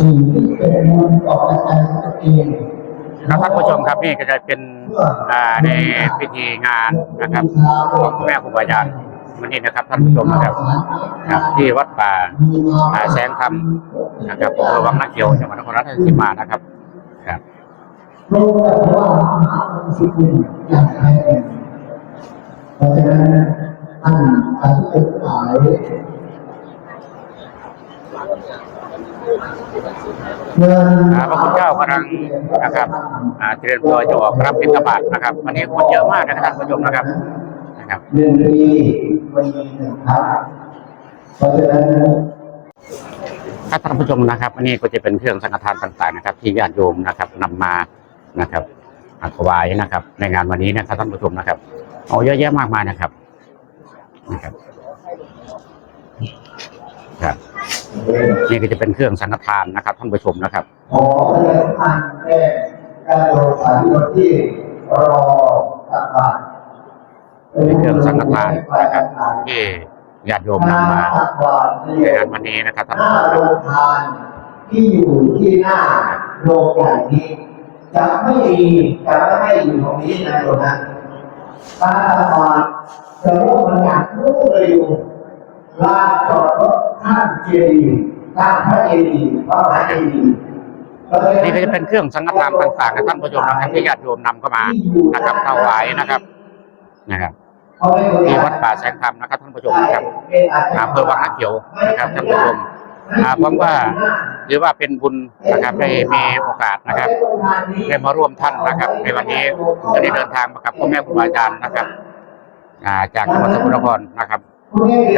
สิ่ที่เป็นมูลต่อใจของตัวเองครับท่านผู้ชมครับนี่ก็จะเป็นอ่าในพิธีงานนะครับของพระแม่ครูบาอาจารย์วันนี้นะครับท่านผู้ชมนะครับครับที่วัดป่าอ่าแสงธรรมนะครับอำเภอวังน้ำเขียวจังหวัดนครราชสีมานะครับครับ โลกแต่ว่ามหาสุขุมอย่างแท้จริงเพราะฉะนั้นท่านอาจจะเป็นหมายเงิน อ่าพระคุณเจ้ากำลังนะครับอ่าเตรียมตัวจะออกรับบิณฑบาตนะครับวันนี้คนเยอะมากนะครับท่านผู้ชมนะครับนะครับหนึ่งปีวันนี้หนึ่งครั้งเพราะฉะนั้นถ้าท่านผู้ชมนะครับอันนี้ก็จะเป็นเครื่องสังฆทานต่างๆนะครับ ที่ญาติโยมนะครับนำมานะครับอ่าถวายนะครับ ในงานวันนี้นะครับท่านผู้ชมนะครับเอาเยอะแยะมากมายนะครับนะครับครับ นี่ก็จะเป็นเครื่องสังฆทานนะครับท่านผู้ชมนะครับขอประชาสัมพันธ์แก่การโดยสารรถที่รอตักบาตรเป็นเครื่องสังฆทานนะครับที่ญาติโยมนำมาในงานวันนี้นะครับท่านหน้าผู้ชมโรงทานที่อยู่ที่หน้าโรงใหญ่นี้จะไม่มีจะไม่ให้อยู่ตรงนี้นะโยมนะตาตักบาตรจะร่วมมันอยากรู้เลยอยู่ลานจอดรถ ข้างเจดีย์ข้างพระเจดีย์พระมหาเจดีย์นี่ก็จะเป็นเครื่องสังฆทานต่างๆนะท่านผู้ชมนะครับที่ญาติโยมนำเข้ามานะครับถวายนะครับนะครับที่วัดป่าแสงธรรมนะครับท่านผู้ชมนะครับอำเภอวังน้ำเขียวนะครับท่านผู้ชมอ่าผมว่าถือว่าเป็นบุญนะครับได้มีโอกาสนะครับได้มาร่วมท่านนะครับ ในวันนี้จะได้เดินทางมากับพ่อแม่ครูบาอาจารย์นะครับอาจากจังหวัดสกลนครนะครับ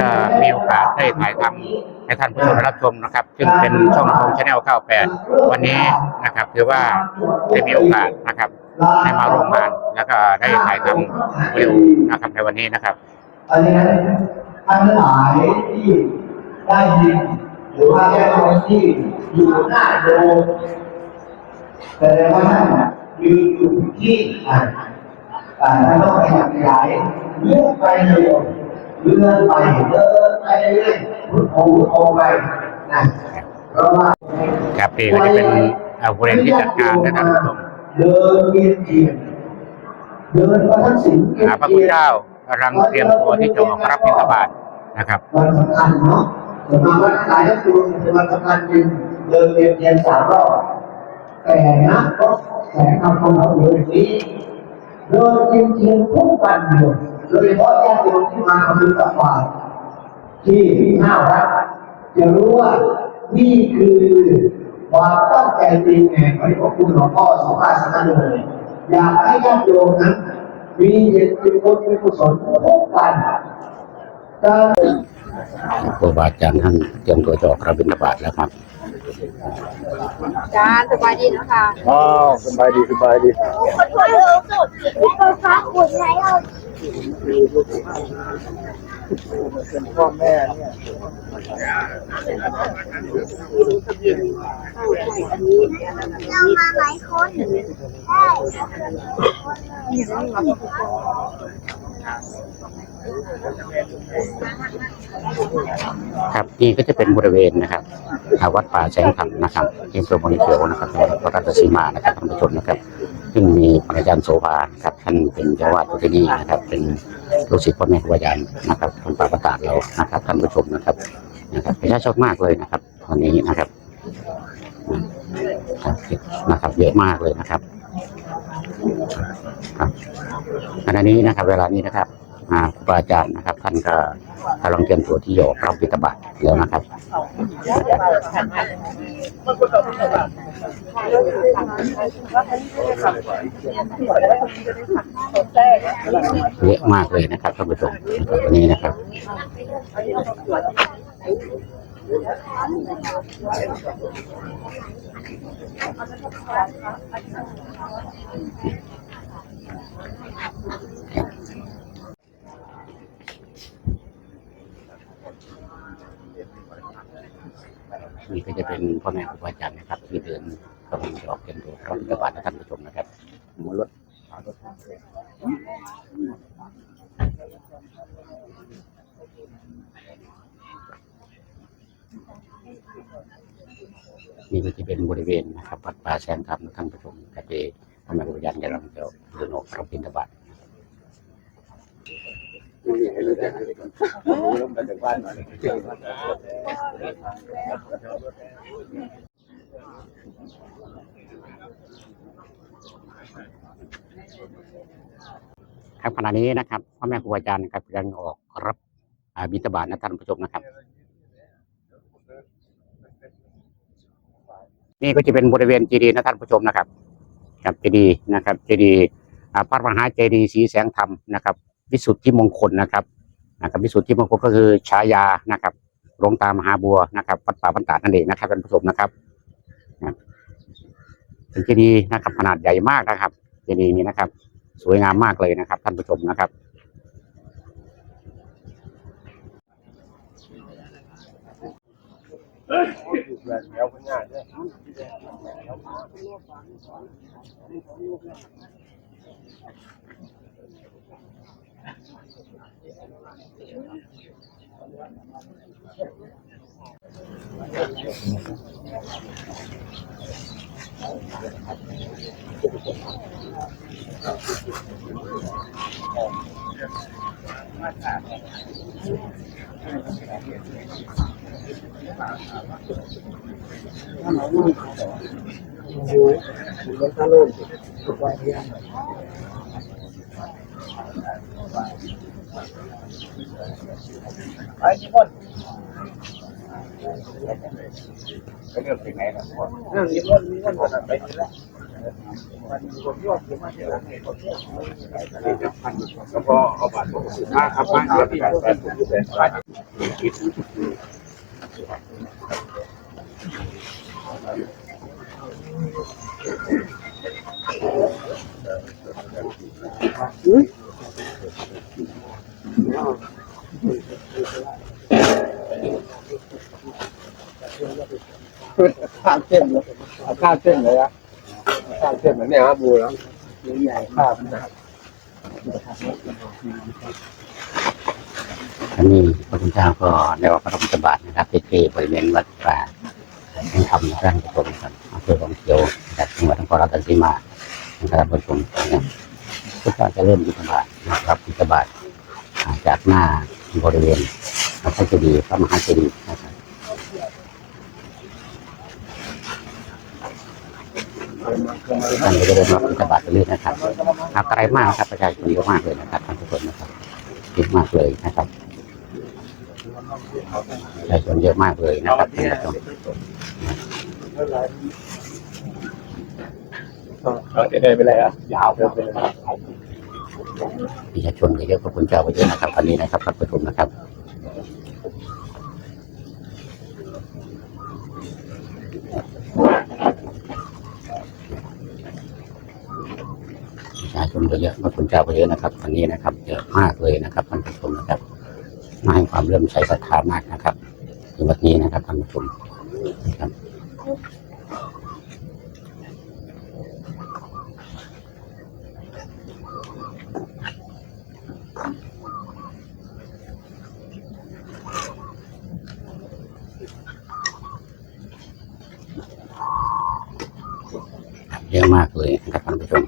จะมีโอกาสได้ถ่ายทำให้ท่านผู้ชมรับชมนะครับ ซึ่งเป็นช่องของชาแนล98 วันนี้นะครับถือว่าได้มีโอกาสนะครับได้มาร่วมงานแล้วก็ได้ถ่ายทำวิวนะครับในวันนี้นะครับอันนี้ท่านทั้งหลายที่ได้ยินหรือว่าแค่คนที่อยู่หน้าโดมแสดงว่าท่านยืนอยู่ที่อ่าอ่าท่านต้องขยับขยายเลื่อนไปเลย เลื่อนไปเดินไปเรื่อยๆพุทโธพุทโธไปนะเพราะว่าครับนี่ก็จะเป็นอาบริเวณที่จัดงานนะท่านผู้ชมเดินเวียนเทียนเดินมาทั้งสิงอ่าพระคุณเจ้ากำลังเตรียมตัวที่จะออกรับบิณฑบาตนะครับวันสำคัญเนาะสำหรับวันหลายท่านดูเป็นวันสำคัญจริงเดินเวียนเทียนสามรอบแต่นะก็แสงคำของเราอยู่อย่างนี้เดินเวียนเทียนทุกวันอยู่ โดยเฉพาะญาติโยมที่มาทำบุญตักบาตรที่หน้าวัดจะรู้ว่านี่คือความตั้งใจจริงแห่งพระคุณหลวงพ่อสุภาพสนเลยอยากให้ญาติโยมนั้นมีเหตุเป็นบุญเป็นกุศลทุกวันการครูบาอาจารย์ท่านเตรียมตัวจะออกรับบิณฑบาตแล้วครับจานสบายดีนะคะอ๋อสบายดีสบายดีคนช่วยเร็วสุดพี่เปิดฟ้าขุดไหนเอา เป็นพ่อแม่เนี่ยเรามาหลายคนใช่ครับนี่ก็จะเป็นบริเวณนะครับวัดป่าแสงธรรมนะครับที่อำเภอวังเขียวนะครับจังหวัดราชสีมานะครับท่านผู้ชมนะครับ ซึ่งมีพระอาจารย์โสภาครับท่านเป็นเจ้าวาดที่นี่นะครับ เป็นลูกศิษย์พ่อแม่ครูบาอาจารย์นะครับท่านปาประกาศเรานะครับท่านผู้ชมนะครับนะครับประชาชนมากเลยนะครับวันนี้นะครับนะครับนะครับเยอะมากเลยนะครับครับขณะนี้นะครับ เวลานี้นะครับ อ่าครูบาอาจารย์นะครับ ท่านก็กำลังเตรียมตัวที่จะออกรับบิณฑบาตแล้วนะครับเยอะมากเลยนะครับท่านผู้ชมวันนี้นะครับ นี่ก็จะเป็นพ่อแม่ครูบาอาจารย์นะครับ ที่เดินกำลังจะออกเตรียมตัวรับบิณฑบาตนะท่านผู้ชมนะครับหมอรถนี่ก็จะเป็นบริเวณนะครับวัดป่าแสงธรรมท่านผู้ชมกระเจพระแม่ครูยันกำลังจะเดินออกรับบิณฑบา ตครับขณะนี้นะครับพ่อแม่ครูอาจารย์ครับกำลังออกรับบิณฑบาตนะท่านผู้ชมนะครับ นี่ก็จะเป็นบริเวณเจดีย์นะท่านผู้ชมนะครับกับเจดีย์นะครับเจดีย์อ่าพระมหาเจดีย์สีแสงธรรมนะครับ วิสุทธิมงคลนะครับนะครับวิสุทธิมงคลก็คือฉายานะครับหลวงตามหาบัวนะครับวัดป่าบรรดานั่นเองนะครับท่านผู้ชมนะครับนะเป็นเจดีย์นะครับขนาดใหญ่มากนะครับเจดีย์นี้นะครับ สวยงามมากเลยนะครับ ท่านผู้ชมนะครับแล้วก็ง่ายด้วย ไอ้ยี่ห้อ เรื่องถึงไหนนะพ่อเรื่องยี่ห้อยี่ห้อไปที่ละมันคนยอดถึงมาที่หลังเนี่ยคนยอดแล้วก็เอาบัตรมาครับมาเดี๋ยวพี่ไปผมจะเป็นไป ข้าวเส้นเลยเอาข้าวเส้นเลยนะข้าวเส้นเหมือนเนี่ยครับบูแล้วใหญ่ข้าวนะครับอันนี้พระคุณเจ้าก็ได้ว่าพระธรรมบาทนะครับที่ที่บริเวณวัดป่าแห่งธรรมท่านผู้ชมครับอำเภอของเขียวจากจังหวัดนครราชสีมาท่านผู้ชมนะพระเจ้าจะเริ่มบิณฑบาตนะครับบิณฑบาตจากหน้าบริเวณพระเจดีย์พระมหาเจดีย์นะครับ ท่านก็จะเดินมาบิณฑบาตไปเรื่อยนะครับครับไกลมากครับประชาชนเยอะมากเลยนะครับท่านผู้ชมนะครับเยอะมากเลยนะครับประชาชนเยอะมากเลยนะครับท่านผู้ชมเราจะเดินไปเลยอะยาวไปเลยประชาชนก็เยอะพระคุณเจ้าก็เยอะนะครับวันนี้นะครับท่านผู้ชมนะครับประ ชาชนก็เยอะพระคุณเจ้าก็เยอะนะครับวันนี้นะครับเยอะมากเลยนะครับท่านผู้ชมนะครับมาให้ความเริ่มใสศรัทธามากนะครับในวันนี้นะครับท่านผู้ชมนะครับเยอะมากเลยนะครับท่านผู้ชม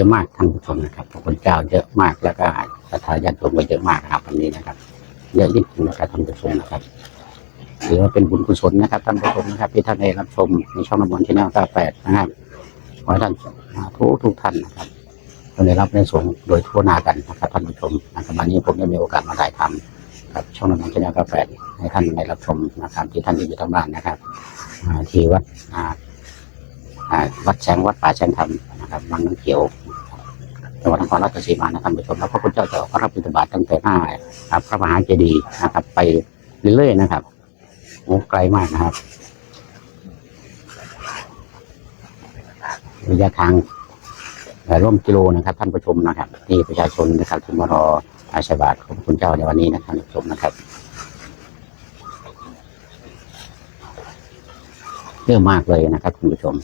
อะมากท่านผู้ชมนะครับพระคุณเจ้าเยอะมากแล้วก็ศรัทธาญาติโยมก็เยอะมากนะครับวันนี้นะครับเยอะจริงๆนะครับท่านผู้ชมนะครับถือว่าเป็นบุญกุศลนะครับท่านผู้ชมนะครับที่ท่านได้รับชมในช่องน้ำมันชแนล98นะครับขอให้ท่านทุกทุกท่านนะครับได้รับในส่วนโดยทั่วหน้ากันนะครับท่านผู้ชมนะครับวันนี้ผมได้มีโอกาสมาถ่ายทำกับช่องน้ำมันชแนล98ให้ท่านได้รับชมนะครับที่ท่านที่อยู่ทางบ้านนะครับที่วัดวัดแสงวัดป่าแสงธรรมนะครับวังน้ำเขียว จังหวัดนครราชสีมานะท่านผู้ชมแล้วพระพุทธเจ้าจะออกรับบิณฑบาตตั้งแต่หน้าอ่าพระมหาเจดีย์นะครับ ไปเรื่อยๆนะครับโอ้ไกลมากนะครับระยะทางร่วมกิโลนะครับ ท่านผู้ชมนะครับ ที่ประชาชนนะครับที่มารออาชบาตของคุณเจ้าในวันนี้นะครับท่านผู้ชมนะครับเยอะมากเลยนะครับท่านผู้ชม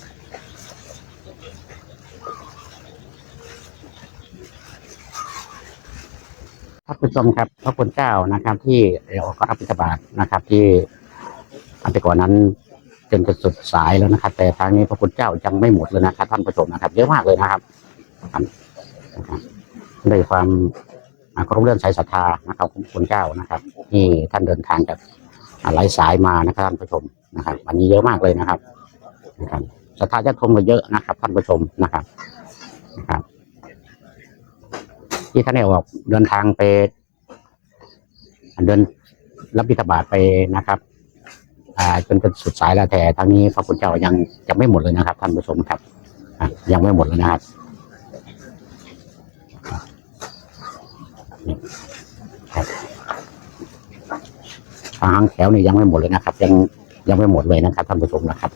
ท่านผู้ชมครับพระคุณเจ้านะครับ ที่เราก็รับบิณฑบาตนะครับ ที่อันแต่ก่อนนั้นจนจะสุดสายแล้วนะครับ แต่ทางนี้พระคุณเจ้ายังไม่หมดเลยนะครับ ท่านผู้ชมนะครับ เยอะมากเลยนะครับด้วยความอ่าเคารพเรื่องสายศรัทธานะครับของพระคุณเจ้านะครับ ที่ท่านเดินทางจากหลายสายมานะครับท่านผู้ชมนะครับวันนี้เยอะมากเลยนะครับนะครับศรัทธาญาติชมก็เยอะนะครับ ท่านผู้ชมนะครับนะครับ ที่ท่านได้ออกเดินทางไป เดินรับบิณฑบาตไปนะครับอ่าจนจะสุดสายแล้วแต่ทางนี้พระคุณเจ้ายังยังไม่หมดเลยนะครับ ท่านผู้ชมครับยังไม่หมดเลยนะครับนี่ครับทางแถวนี่ยังไม่หมดเลยนะครับ ยังยังไม่หมดเลยนะครับท่านผู้ชมนะครับ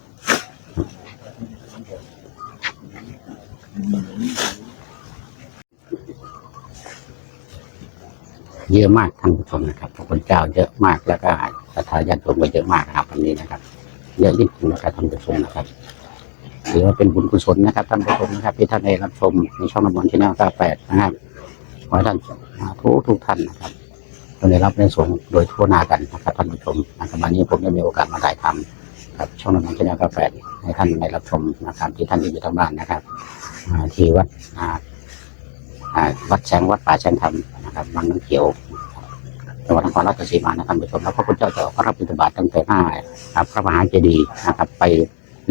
เยอะมากท่านผู้ชมนะครับพระคุณเจ้าเยอะมากแล้วก็ศรัทธาญาติโยมก็เยอะมากนะครับวันนี้นะครับเยอะจริงๆนะครับท่านผู้ชมนะครับถือว่าเป็นบุญกุศลนะครับท่านผู้ชมนะครับที่ท่านได้รับชมในช่องน้ำมันที่แนวตาแปดนะครับขอให้ท่านทุกทุกท่านนะครับได้รับในส่วนโดยทั่วหน้ากันนะครับท่านผู้ชมนะครับวันนี้ผมได้มีโอกาสมาถ่ายทำครับช่องน้ำมันที่แนวตาแปดให้ท่านได้รับชมนะครับที่ท่านอยู่ทางบ้านนะครับที่วัดวัดแสงวัดป่าแสงธรรม นะครับบางน้ำเขียวจังหวัดนครราชสีมานะท่านผู้ชมแล้วพระคุณเจ้าจะออกพระรับบิณฑบาตตั้งแต่หน้าครับพระมหาเจดีย์นะครับ ไป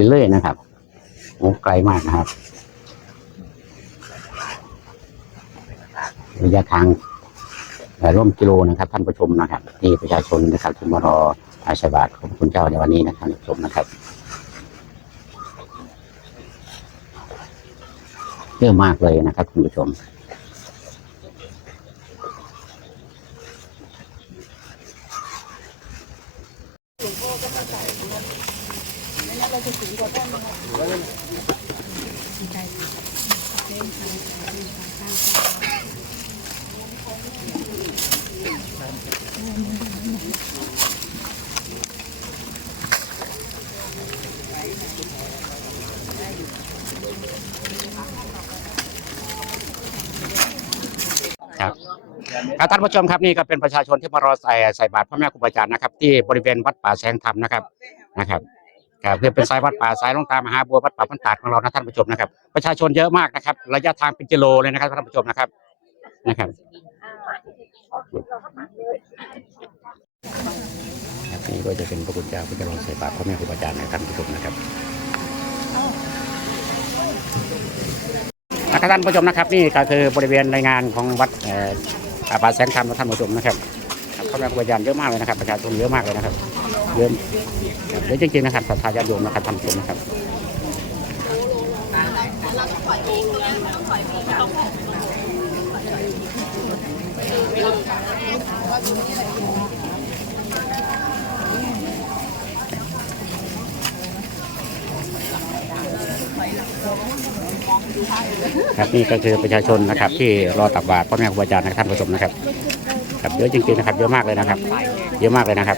เรื่อยๆนะครับโอ้ไกลมากนะครับระยะทางร่วมกิโลนะครับ ท่านผู้ชมนะครับที่ประชาชนนะครับที่มารออาชญาบาตของคุณเจ้าในวันนี้นะครับท่านผู้ชมนะครับเยอะมากเลยนะครับท่านผู้ชม ครับครับท่านผู้ชมครับนี่ก็เป็นประชาชนที่มารอใส่ใส่บาตรพระแม่ครูบาอาจารย์นะครับ ที่บริเวณวัดป่าแสงธรรมนะครับนะครับ ครับเพื่อเป็นสายวัดป่าสายหลวงตามหาบัววัดป่าพันตาดของเรานะท่านผู้ชมนะครับ ประชาชนเยอะมากนะครับ ระยะทางเป็นกิโลเลยนะครับท่านผู้ชมนะครับนะครับนี่ก็จะเป็นพระคุณเจ้าที่จะรอใส่บาตรพระแม่ครูบาอาจารย์นะท่านผู้ชมนะครับนะครับท่านผู้ชมนะครับ นี่ก็คือบริเวณรายงานของวัดเอ่ออาบาแสงธรรมท่านผู้ชมนะครับพระแม่ครูอาจารย์เยอะมากเลยนะครับ ประชาชนเยอะมากเลยนะครับ เยอะเยอะจริงๆนะครับศรัทธาญาติโยมนะครับท่านชมนะครับครับนี่ก็คือประชาชนนะครับที่รอตักบาตรพระแม่ครูอาจารย์นะครับท่านผู้ชมนะครับครับเยอะจริงๆนะครับเยอะมากเลยนะครับ เยอะมากเลยนะครับ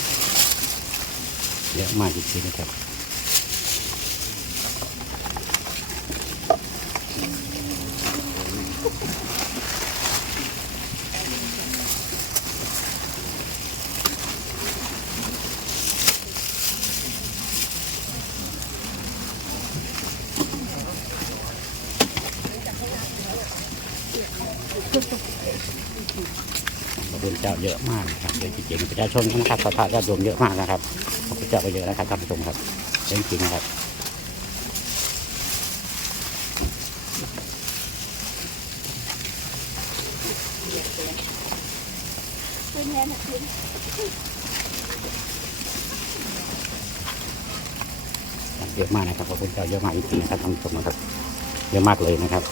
เยอะมากจริงๆนะครับพระคุณเจ้าเยอะมากนะครับเยอะจริงๆประชาชนนะครับศรัทธาญาติโยมเยอะมากนะครับ จะไปเยอะนะครับท่านผู้ชมครับเรื่องจริงนะครับเยอะมากนะครับขอบคุณเจ้าเยอะมากจริงๆนะครับทำานผู้ชมครับเยอะมากเลยนะครับ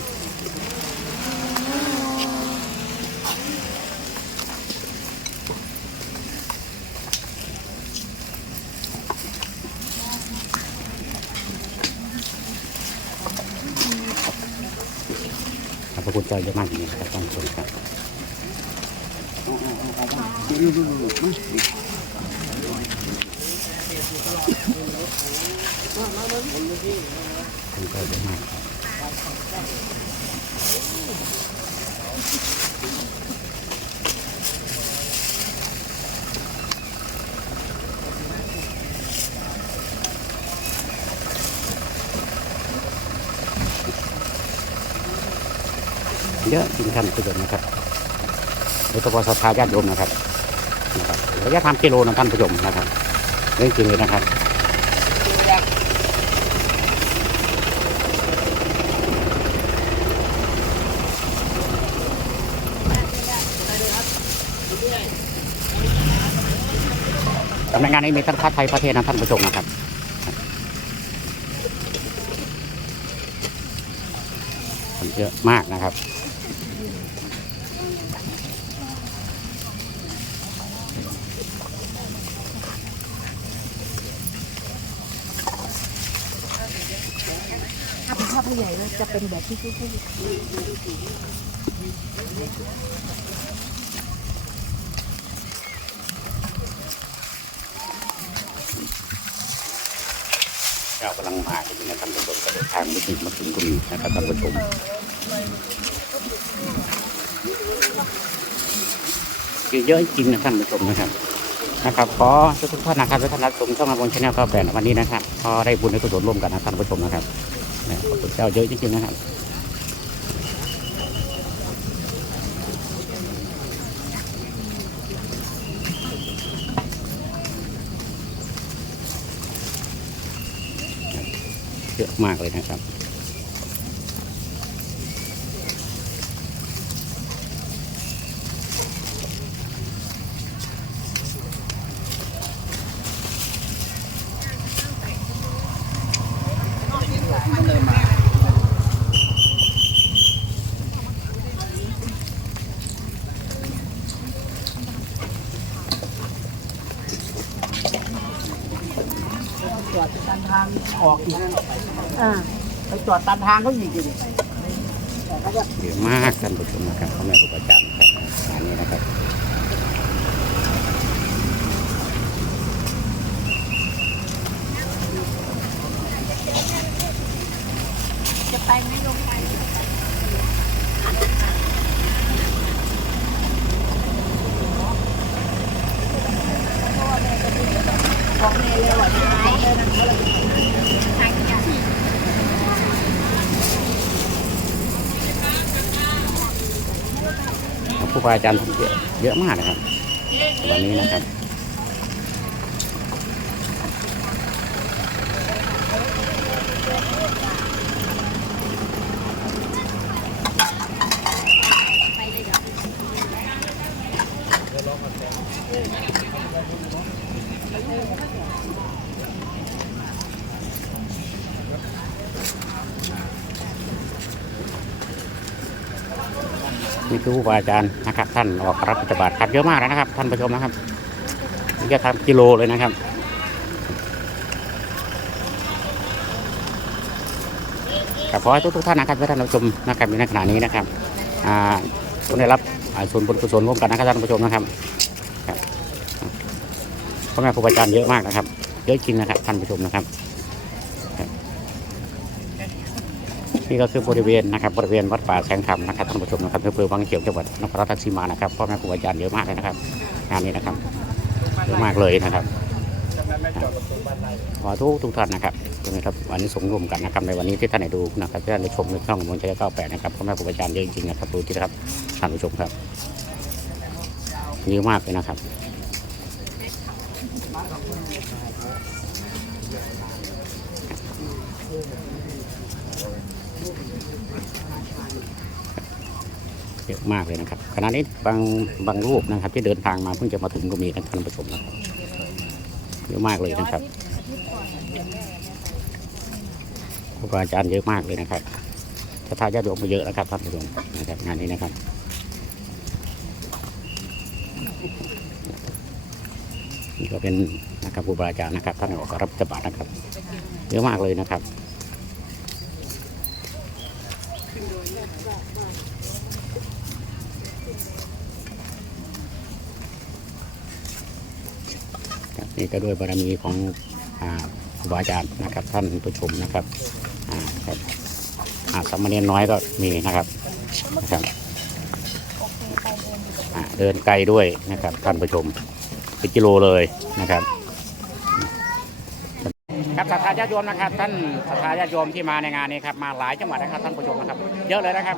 เจ้าเยอะมากจริงๆนะครับท่านผู้ชมครับคุณก็เยอะมาก เยอะจริงท่านผู้ชมนะครับโดยเฉพาะศรัทธาญาติโยมนะครับนะครับระยะทางกิโลนะท่านผู้ชมนะครับเรื่องจริงเลยนะครับสำนักงานนี้มีทั้งพระไทยพระเทศนะท่านผู้ชมนะครับเยอะมากนะครับ ถ้าเป็นภาพผู้ใหญ่ เป็นแบบที่พูดเรากำลังมาจริงนะท่านผู้ชมก็เดินทางมาถึงมาถึงก็มีนะครับท่านผู้ชมคือเยอะจริงนะท่านผู้ชมนะครับนะครับขอทุกท่านนะครับท่านรับชมช่องอาบงชาแนลก็แบ่งวันนี้นะครับก็ได้บุญได้กุศลร่วมกันนะท่านผู้ชมนะครับ เนี่ยพระคุณเจ้าเยอะจริงๆนะครับเยอะมากเลยนะครับ ออกอีกนะอ่าไปจอดตันทางเขาอีกอยู่เยอะมากท่านผู้ชมนะครับพ่อแม่ครูอาจารย์ครับงานนี้นะครับ จะไปไม่ลงไป ผู้บาจันทร์เยอะมากนะครับ วันนี้นะครับาอาจารย์นะครับ ท่านออกรับปฏิบัติครับเยอะมากนะครับ ท่านผู้ชมนะครับนี่จะทำกิโลเลยนะครับกับขอให้ทุกท่านนะครับที่ท่านผู้ชมนะครับในขณะนี้นะครับอ่าต้องได้รับอ่าส่วนบุญกุศลร่วมกันนะครับท่านผู้ชมนะครับพ่อแม่ครูอาจารย์เยอะมากนะครับ เยอะจริงนะครับท่านผู้ชมนะครับ นี่ก็คือบริเวณนะครับบริเวณวัดป่าแสงธรรมนะครับท่านผู้ชมนะครับอำเภอวังเขียวจังหวัดนครราชสีมานะครับพ่อแม่ครูอาจารย์เยอะมากเลยนะครับงานนี้นะครับเยอะมากเลยนะครับขอทุกทุกท่านนะครับตรงนี้ครับวันนี้สงรวมกันนะครับในวันนี้ที่ท่านได้ดูนะครับที่ท่านได้ชมในช่องมนชัยเก้าแปดนะครับพ่อแม่ครูอาจารย์เยอะจริงๆนะครับดูที่นะครับท่านผู้ชมครับเยอะมากเลยนะครับ เยอะมากเลยนะครับขณะนี้บางบางรูปนะครับ ที่เดินทางมาเพิ่งจะมาถึงก็มีนะท่านผู้ชมนะเยอะมากเลยนะครับครูบาอาจารย์เยอะมากเลยนะครับสถาญาติโยมก็เยอะนะครับท่านผู้ชมนะครับงานนี้นะครับนี่ก็เป็นนะครับครูบาอาจารย์นะครับท่านออกรับบิณฑบาตนะครับ เยอะมากเลยนะครับ นี่ก็ด้วยบารมีของครูบาอาจารย์นะครับ ท่านผู้ชมนะครับครับสามเณรน้อยก็มีนะครับนะครับเดินไกลด้วยนะครับ ท่านผู้ชมเป็นกิโลเลยนะครับครับศรัทธาญาติโยมนะครับท่านศรัทธาญาติโยมที่มาในงานนี้ครับมาหลายจังหวัดนะครับท่านผู้ชมนะครับ เยอะเลยนะครับ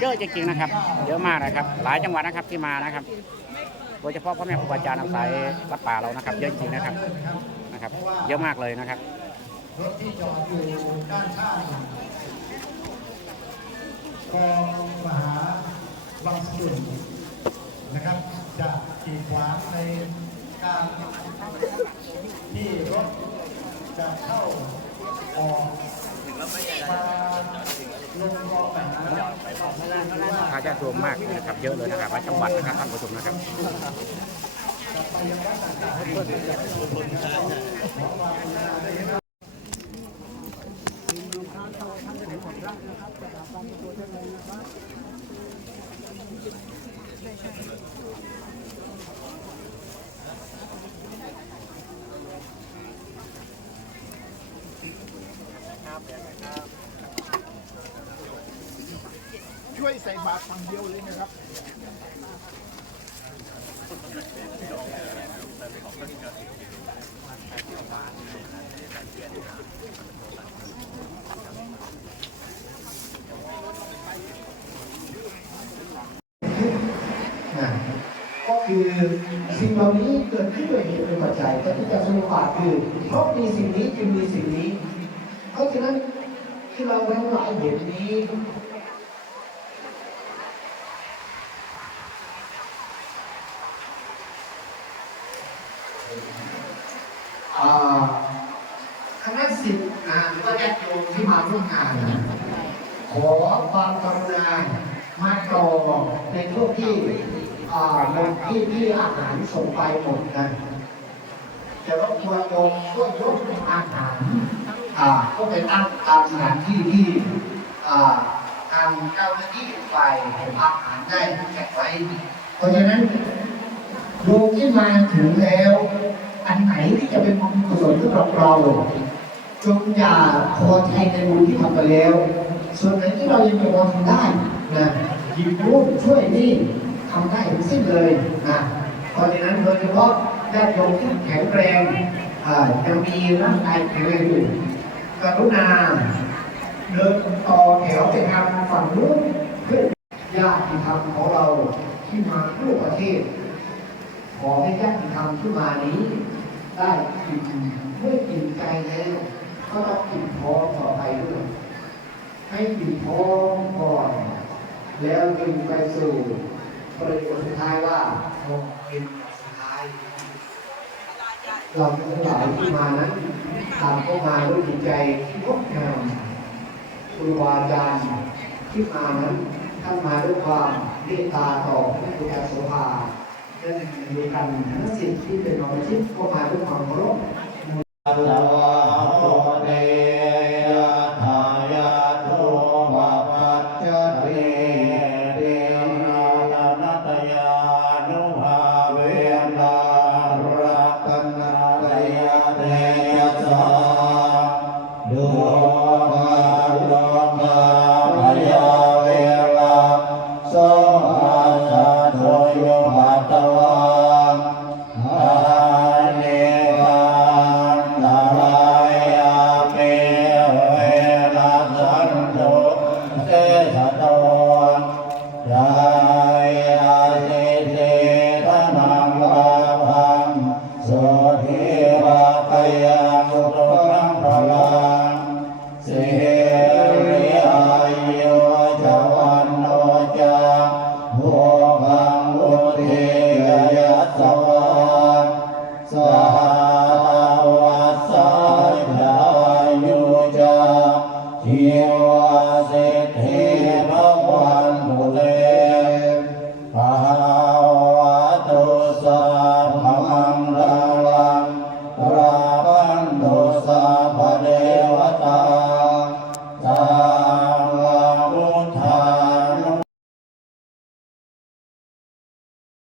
เยอะจริงๆนะครับ เยอะมากนะครับ หลายจังหวัดนะครับที่มานะครับ ดยเฉพาะพ่อแม่ครูบาอาจารย์อาศัยวัดป่าเรานะครับ เยอะจริงๆนะครับนะครับ เยอะมากเลยนะครับรถที่จอดอยู่ด้านข้างกองมหาวังสุลนะครับ จะกีดขวางในการที่รถจะเข้าออกมา ลงกองมหาศรัทธาญาติโยมมากเลยนะครับเยอะเลยนะครับหลายจังหวัดนะครับท่านผู้ชมนะครับ ช่วยใส่บาตรฝั่งเดียวเลยนะครับ นะก็ คือสิ่งเหล่านี้เกิดขึ้นด้วยเหตุเป็นปัจจัยแต่ที่จะสรุปบาคือเพราะมีสิ่งนี้จึงมีสิ่งนี้ เพราะฉะนั้นที่เราทั้งหลายเห็นนี้ อ่าคณะสิทธิ์นะหรือว่าญาติโยมที่มาร่วมงานนะขอความกรุณามาต่อในช่วงที่อ่าหมด ที่ที่อาหารส่งไปหมดนะจะรบกวนโยมช่วยยกอาหารอ่าก็เป็นตั้งตามสถานที่ที่อ่าทางเจ้าหน้าที่ฝ่ายอาหารได้แจกไว้ เพราะฉะนั้นโยมที่มาถึงแล้ว อันไหนที่จะเป็นบุญกุศลสำหรับเราจงอย่าพอใจในบุญที่ทำไปแล้ว ส่วนไหนที่เรายังพอทำได้นะหยิบรูปช่วยนี่ ทำได้ทั้งสิ้นเลยนะเพราะฉะนั้นโดยเฉพาะญาติโยมที่แข็งแรงยังมีร่างกายแข็งแรงอยู่กรุณาเดินต่อแถวไปทางฝั่งนู้นเพื่อญาติธรรมของเราที่มาทั่วประเทศ ขอให้ญาติธรรมที่มานี้ ได้กินเมื่อกินใจแล้วก็ต้องกินท้องต่อไปด้วยให้กินท้อก่อน แล้วจึงไปสู่ ประโยชน์สุดท้ายว่าทองเป็นสุดท้าย เราทั้งหลายที่มานั้นต่างก็มาด้วยจิตใจที่งดงามครูบาอาจารย์ที่มานั้นท่านมาด้วยความเมตตาต่อพระพุทธโสภาและในขณะเดียวกันทั้งสิ่งที่เป็นอมชิตก็มาด้วยความเคารพ